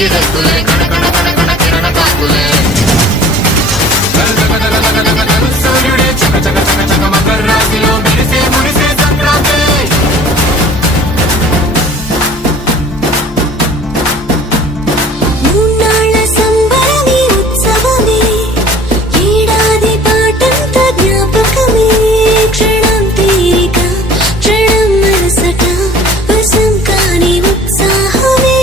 గంగిరెద్దులే కణ కణ కణ కణ కిరణ కాకులే సూర్యుడే చక చక చక చక మకర రాశిలో మెరిసే మురిసే సంక్రాంతి మూన్నాళ్ళ సంబరమే ఉత్సవమే ఏడాది పాటంత జ్ఞాపకమే క్షణం తీరిక క్షణం మనసట వశం కాని ఉత్సాహమే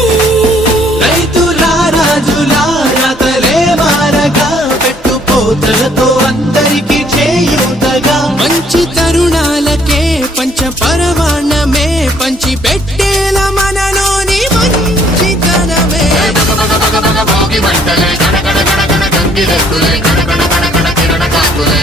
రైతుల రాజుల రాతలే మారగా పెట్టుపోతలతో అందరికి చేయూతగా మంచి తరుణాలకే పంచ పరవాణమే పంచి పెట్టేల మనలోని మంచితనమే భోగి మంటలే కణ కణ కణ కణ గంగిరెద్దులే కణ కణ కణ కణ కిరణ కాకులే